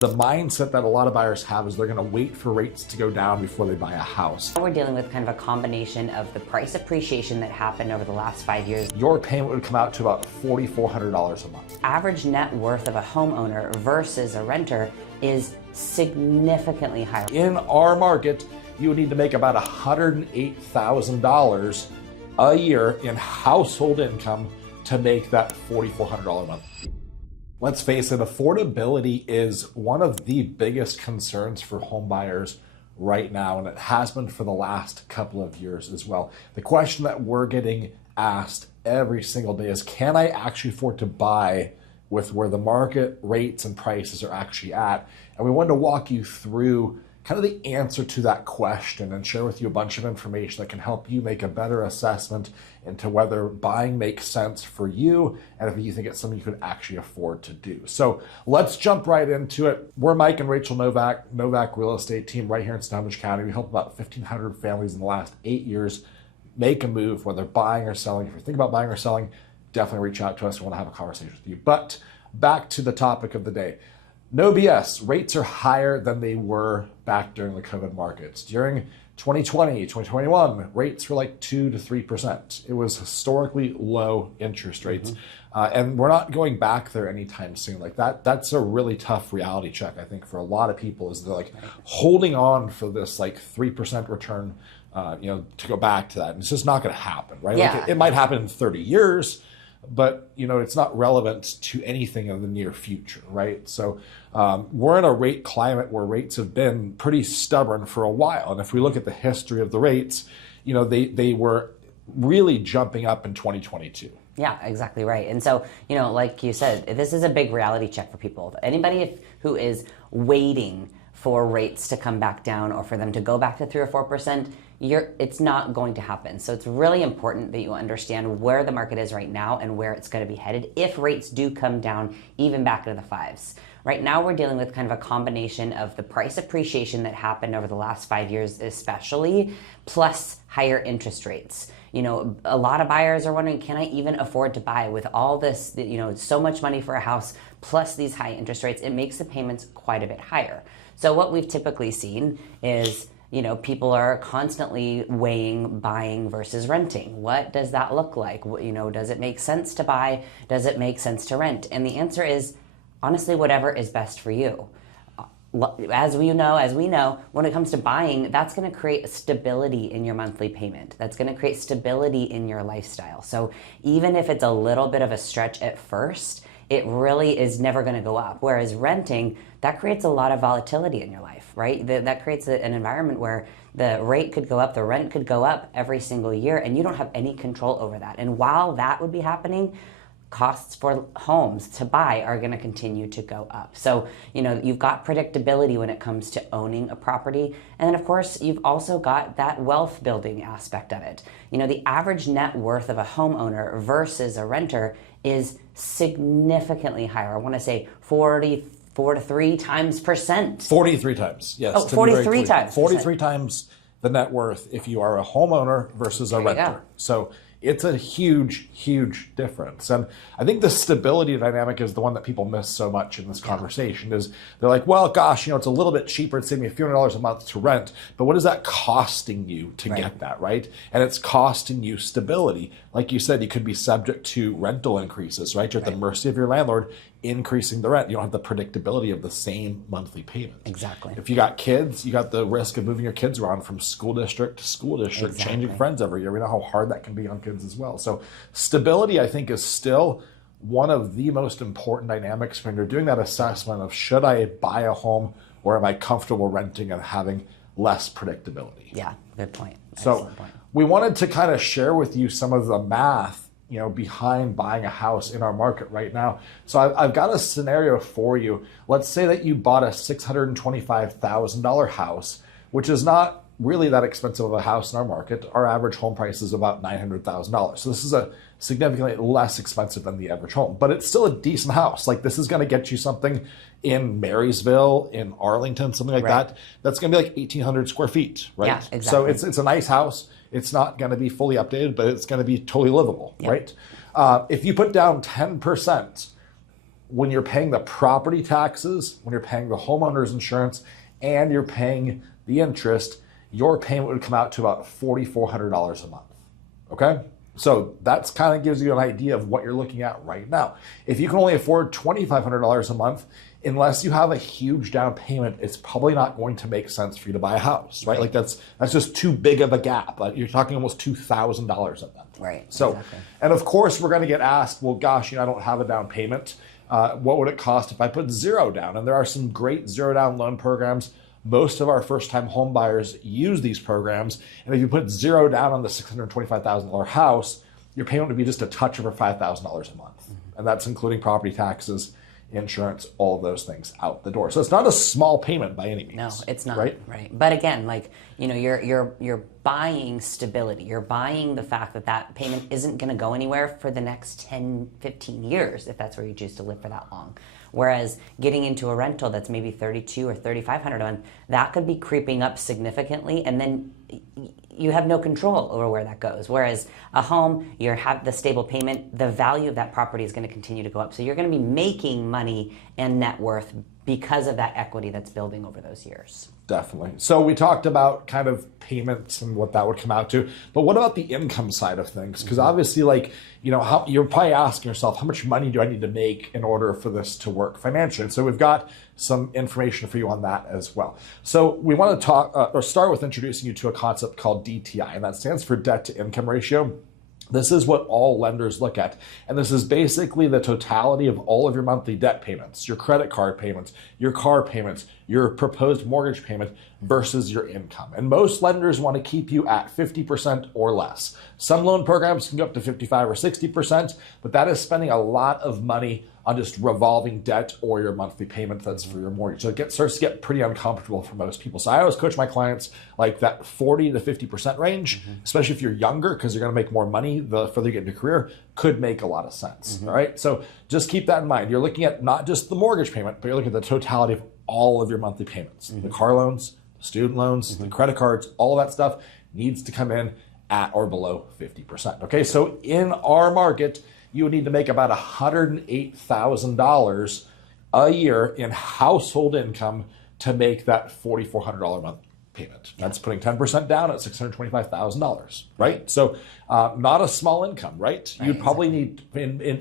The mindset that a lot of buyers have is they're going to wait for rates to go down before they buy a house. We're dealing with kind of a combination of the price appreciation that happened over the last 5 years. Your payment would come out to about $4,400 a month. Average net worth of a homeowner versus a renter is significantly higher. In our market, you would need to make about $108,000 a year in household income to make that $4,400 a month. Let's face it, affordability is one of the biggest concerns for home buyers right now, and it has been for the last couple of years as well. The question that we're getting asked every single day is, can I actually afford to buy with where the market rates and prices are actually at? And we wanted to walk you through kind of the answer to that question and share with you a bunch of information that can help you make a better assessment into whether buying makes sense for you and if you think it's something you could actually afford to do. So let's jump right into it. We're Mike and Rachel Novak, Novak Real Estate Team right here in Snohomish County. We helped about 1,500 families in the last 8 years make a move, whether buying or selling. If you're thinking about buying or selling, definitely reach out to us. We want to have a conversation with you. But back to the topic of the day. No BS, rates are higher than they were back during the COVID markets. During 2020, 2021, rates were like 2 to 3%. It was historically low interest rates. And we're not going back there anytime soon. Like that's a really tough reality check, I think, for a lot of people, is they're like holding on for this like 3% return, to go back to that. And it's just not going to happen, right? Yeah. Like it might happen in 30 years, but it's not relevant to anything in the near future, right? So we're in a rate climate where rates have been pretty stubborn for a while. And if we look at the history of the rates, they were really jumping up in 2022. Yeah, exactly right. And so, like you said, this is a big reality check for people. Anybody who is waiting for rates to come back down or for them to go back to 3 or 4%, it's not going to happen. So it's really important that you understand where the market is right now and where it's going to be headed if rates do come down even back to the 5s. Right now we're dealing with kind of a combination of the price appreciation that happened over the last 5 years especially, plus higher interest rates. A lot of buyers are wondering, can I even afford to buy with all this, so much money for a house plus these high interest rates? It makes the payments quite a bit higher. So what we've typically seen is, people are constantly weighing buying versus renting. What does that look like? Does it make sense to buy? Does it make sense to rent? And the answer is, honestly, whatever is best for you. As we know, when it comes to buying, that's going to create stability in your monthly payment. That's going to create stability in your lifestyle. So even if it's a little bit of a stretch at first, it really is never going to go up. Whereas renting, that creates a lot of volatility in your life, right? That creates an environment where the rate could go up, the rent could go up every single year, and you don't have any control over that. And while that would be happening, costs for homes to buy are going to continue to go up. So, you've got predictability when it comes to owning a property. And then, of course, you've also got that wealth building aspect of it. The average net worth of a homeowner versus a renter is significantly higher. I want to say 43 times percent. 43 times, yes. Oh, 43 times. 43 times the net worth if you are a homeowner versus a renter. So it's a huge, huge difference. And I think the stability dynamic is the one that people miss so much in this conversation. Is they're like, well, gosh, it's a little bit cheaper. It's saving me a few $100 a month to rent. But what is that costing you to get that, right? And it's costing you stability. Like you said, you could be subject to rental increases, right? You're at the mercy of your landlord increasing the rent. You don't have the predictability of the same monthly payment. Exactly. If you got kids, you got the risk of moving your kids around from school district to school district, changing friends every year. We know how hard that can be on kids as well. So stability, I think, is still one of the most important dynamics when you're doing that assessment of, should I buy a home or am I comfortable renting and having less predictability? Yeah, good point. Excellent point. We wanted to kind of share with you some of the math behind buying a house in our market right now. So I've got a scenario for you. Let's say that you bought a $625,000 house, which is not really that expensive of a house in our market. Our average home price is about $900,000. So this is a significantly less expensive than the average home, but it's still a decent house. Like, this is going to get you something in Marysville, in Arlington, something like that. That's going to be like 1,800 square feet, right? Yeah, exactly. So it's a nice house. It's not going to be fully updated, but it's going to be totally livable, right? If you put down 10%, when you're paying the property taxes, when you're paying the homeowner's insurance, and you're paying the interest, your payment would come out to about $4,400 a month. Okay? So that's kind of gives you an idea of what you're looking at right now. If you can only afford $2,500 a month, unless you have a huge down payment, it's probably not going to make sense for you to buy a house, right? Like that's just too big of a gap. You're talking almost $2,000 a month. Right. So, exactly. And of course, we're going to get asked, well, gosh, I don't have a down payment. What would it cost if I put zero down? And there are some great zero down loan programs. Most of our first-time home buyers use these programs. And if you put zero down on the $625,000 house, your payment would be just a touch over $5,000 a month. And that's including property taxes, insurance, all of those things out the door. So it's not a small payment by any means. No, it's not. Right? But again, you're buying stability. You're buying the fact that payment isn't going to go anywhere for the next 10, 15 years if that's where you choose to live for that long. Whereas getting into a rental that's maybe $3,200 or $3,500 a month, that could be creeping up significantly, and then you have no control over where that goes. Whereas a home, you have the stable payment, the value of that property is going to continue to go up. So you're going to be making money and net worth because of that equity that's building over those years. Definitely. So we talked about kind of payments and what that would come out to, but what about the income side of things? Because obviously, how you're probably asking yourself, how much money do I need to make in order for this to work financially? And so we've got some information for you on that as well. So we want to talk or start with introducing you to a concept called DTI, and that stands for debt to income ratio. This is what all lenders look at. And this is basically the totality of all of your monthly debt payments, your credit card payments, your car payments, your proposed mortgage payment versus your income. And most lenders want to keep you at 50% or less. Some loan programs can go up to 55 or 60%, but that is spending a lot of money on just revolving debt or your monthly payment that's for your mortgage. So it starts to get pretty uncomfortable for most people. So I always coach my clients like that 40 to 50% range, especially if you're younger, because you're going to make more money the further you get into your career, could make a lot of sense. All right. So just keep that in mind. You're looking at not just the mortgage payment, but you're looking at the totality of all of your monthly payments, the car loans, the student loans, the credit cards, all of that stuff needs to come in at or below 50%. Okay. So in our market, you would need to make about $108,000 a year in household income to make that $4,400 a month payment. That's putting 10% down at $625,000, right? So not a small income, right? You'd probably need,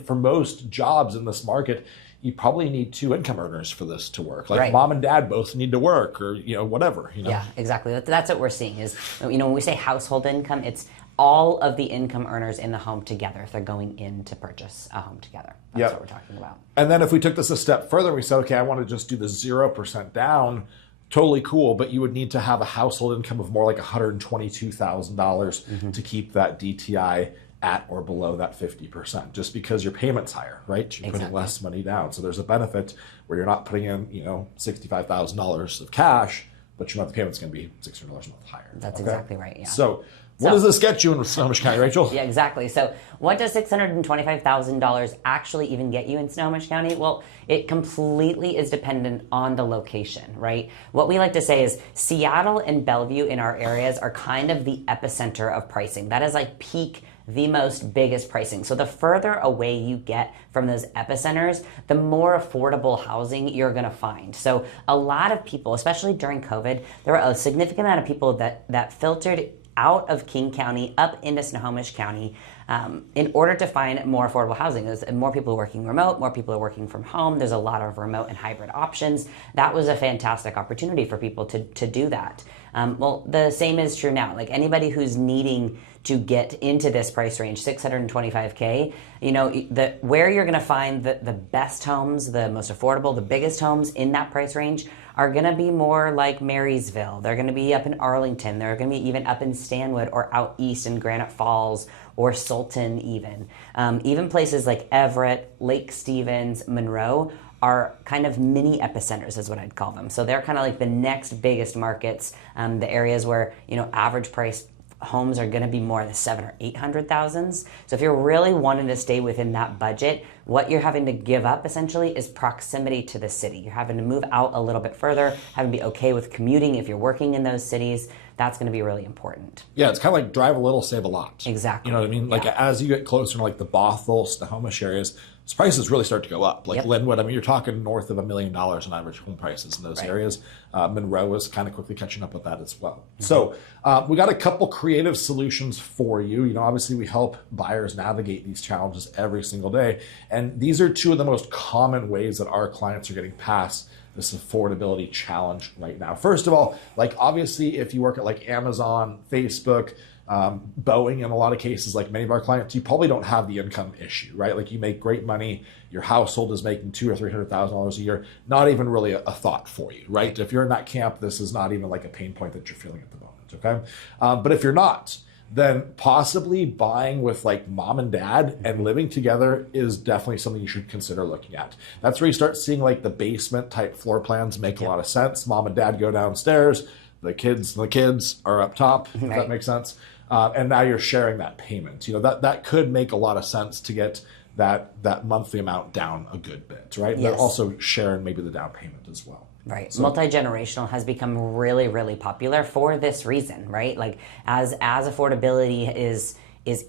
for most jobs in this market, you probably need two income earners for this to work. Like mom and dad both need to work, or whatever. Yeah, exactly. That's what we're seeing is, when we say household income, it's all of the income earners in the home together if they're going in to purchase a home together. That's what we're talking about. And then if we took this a step further, we said, okay, I want to just do the 0% down, totally cool, but you would need to have a household income of more like $122,000 to keep that DTI at or below that 50%, just because your payment's higher, right? You're putting less money down. So there's a benefit where you're not putting in, $65,000 of cash, but your monthly payment's going to be $600 a month higher. That's exactly right, yeah. So what does this get you in Snohomish County, Rachel? Yeah, exactly. So what does $625,000 actually even get you in Snohomish County? Well, it completely is dependent on the location, right? What we like to say is Seattle and Bellevue in our areas are kind of the epicenter of pricing. That is like peak, the most biggest pricing. So the further away you get from those epicenters, the more affordable housing you're gonna find. So a lot of people, especially during COVID, there were a significant amount of people that filtered out of King County up into Snohomish County in order to find more affordable housing. There's more people working remote, more people are working from home. There's a lot of remote and hybrid options. That was a fantastic opportunity for people to do that. Well, the same is true now. Like anybody who's needing to get into this price range, $625K, where you're gonna find the best homes, the most affordable, the biggest homes in that price range are gonna be more like Marysville. They're gonna be up in Arlington. They're gonna be even up in Stanwood or out east in Granite Falls or Sultan even. Even places like Everett, Lake Stevens, Monroe are kind of mini epicenters is what I'd call them. So they're kind of like the next biggest markets, the areas where, average price homes are going to be more in the 700,000 or 800,000. So if you're really wanting to stay within that budget, what you're having to give up essentially is proximity to the city. You're having to move out a little bit further, having to be okay with commuting if you're working in those cities. That's going to be really important. Yeah, it's kind of like drive a little, save a lot. Exactly. You know what I mean? Like as you get closer to like the Bothell, Snohomish areas, So prices really start to go up. Like Yep. Linwood, I mean, you're talking north of $1 million on average home prices in those areas. Monroe is kind of quickly catching up with that as well. So we got a couple creative solutions for you. You know, obviously we help buyers navigate these challenges every single day. And these are two of the most common ways that our clients are getting past this affordability challenge right now. First of all, like obviously if you work at like Amazon, Facebook, Boeing, in a lot of cases, like many of our clients, you probably don't have the income issue, right? Like you make great money, your household is making $200,000 or $300,000 a year, not even really a thought for you, right? If you're in that camp, this is not even like a pain point that you're feeling at the moment, okay? But if you're not, then possibly buying with like mom and dad and living together is definitely something you should consider looking at. That's where you start seeing like the basement type floor plans make a lot of sense. Mom and dad go downstairs, the kids are up top, if that makes sense. And now you're sharing that payment. You know, that could make a lot of sense to get that monthly amount down a good bit, right? Yes. They're also sharing maybe the down payment as well. Right. So, multi-generational has become really, really popular for this reason, right? Like as affordability is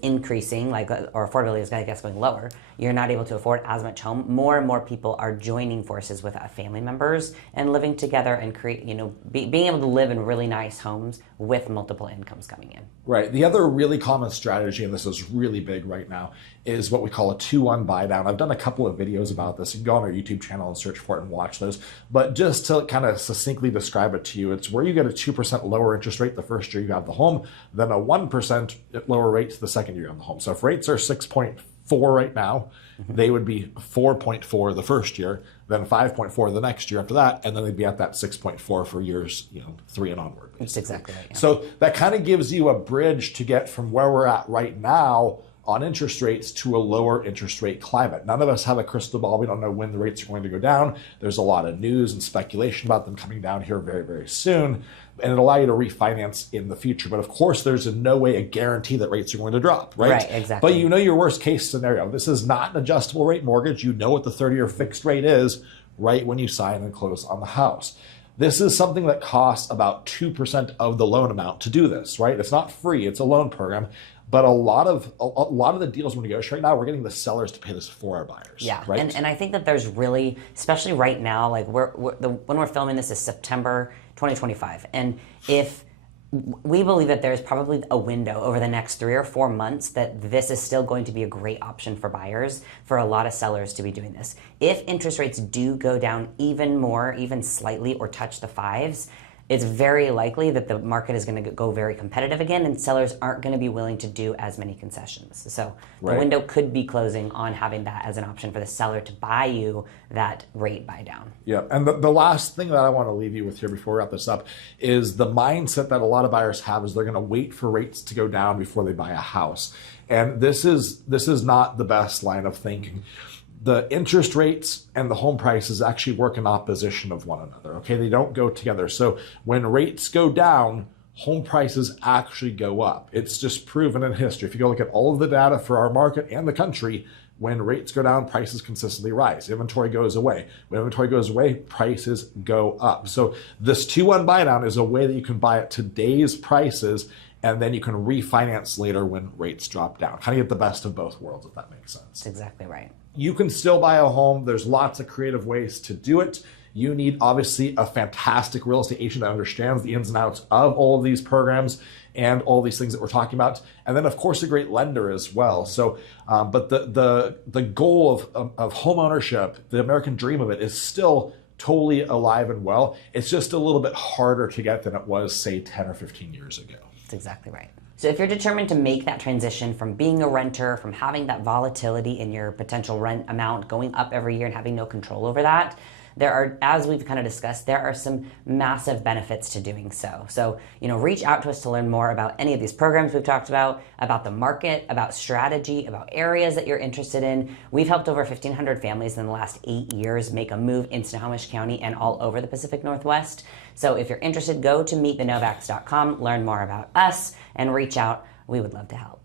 increasing, like, or affordability is, I guess, going lower, you're not able to afford as much home. More and more people are joining forces with family members and living together and create, you know, being able to live in really nice homes with multiple incomes coming in. Right. The other really common strategy, and this is really big right now, is what we call a 2-1 buy down. I've done a couple of videos about this. You can go on our YouTube channel and search for it and watch those. But just to kind of succinctly describe it to you, it's where you get a 2% lower interest rate the first year you have the home, then a 1% lower rate the second year you have the home. So if rates are 6.4 right now, they would be 4.4 the first year, then 5.4 the next year after that, and then they'd be at that 6.4 for years, 3 and onward. That's exactly right. Yeah. So that kind of gives you a bridge to get from where we're at right now on interest rates to a lower interest rate climate. None of us have a crystal ball. We don't know when the rates are going to go down. There's a lot of news and speculation about them coming down here very, very soon. And it'll allow you to refinance in the future. But of course, there's in no way a guarantee that rates are going to drop, right? Right, exactly. But you know your worst case scenario. This is not an adjustable rate mortgage. You know what the 30-year fixed rate is right when you sign and close on the house. This is something that costs about 2% of the loan amount to do this, right? It's not free. It's a loan program. But a lot of the deals we negotiate right now, we're getting the sellers to pay this for our buyers. Yeah, right? And I think that there's really, especially right now, like when we're filming this is September 2025, and if we believe that there's probably a window over the next 3 or 4 months that this is still going to be a great option for buyers, for a lot of sellers to be doing this. If interest rates do go down even more, even slightly, or touch the 5s, it's very likely that the market is going to go very competitive again, and sellers aren't going to be willing to do as many concessions. So the window could be closing on having that as an option for the seller to buy you that rate buy down. Yeah, and the last thing that I want to leave you with here before we wrap this up is the mindset that a lot of buyers have is they're going to wait for rates to go down before they buy a house. And this is not the best line of thinking. The interest rates and the home prices actually work in opposition of one another, okay? They don't go together. So when rates go down, home prices actually go up. It's just proven in history. If you go look at all of the data for our market and the country, when rates go down, prices consistently rise. Inventory goes away. When inventory goes away, prices go up. So this 2-1 buy down is a way that you can buy at today's prices, and then you can refinance later when rates drop down. Kind of get the best of both worlds, if that makes sense. That's exactly right. You can still buy a home. There's lots of creative ways to do it. You need, obviously, a fantastic real estate agent that understands the ins and outs of all of these programs and all these things that we're talking about. And then, of course, a great lender as well. So, but the goal of home ownership, the American dream of it, is still totally alive and well. It's just a little bit harder to get than it was, say, 10 or 15 years ago. That's exactly right. So if you're determined to make that transition from being a renter, from having that volatility in your potential rent amount going up every year and having no control over that, there are, as we've kind of discussed, there are some massive benefits to doing so. So, reach out to us to learn more about any of these programs we've talked about the market, about strategy, about areas that you're interested in. We've helped over 1,500 families in the last 8 years make a move in Snohomish County and all over the Pacific Northwest. So if you're interested, go to meetthenovaks.com, learn more about us, and reach out. We would love to help.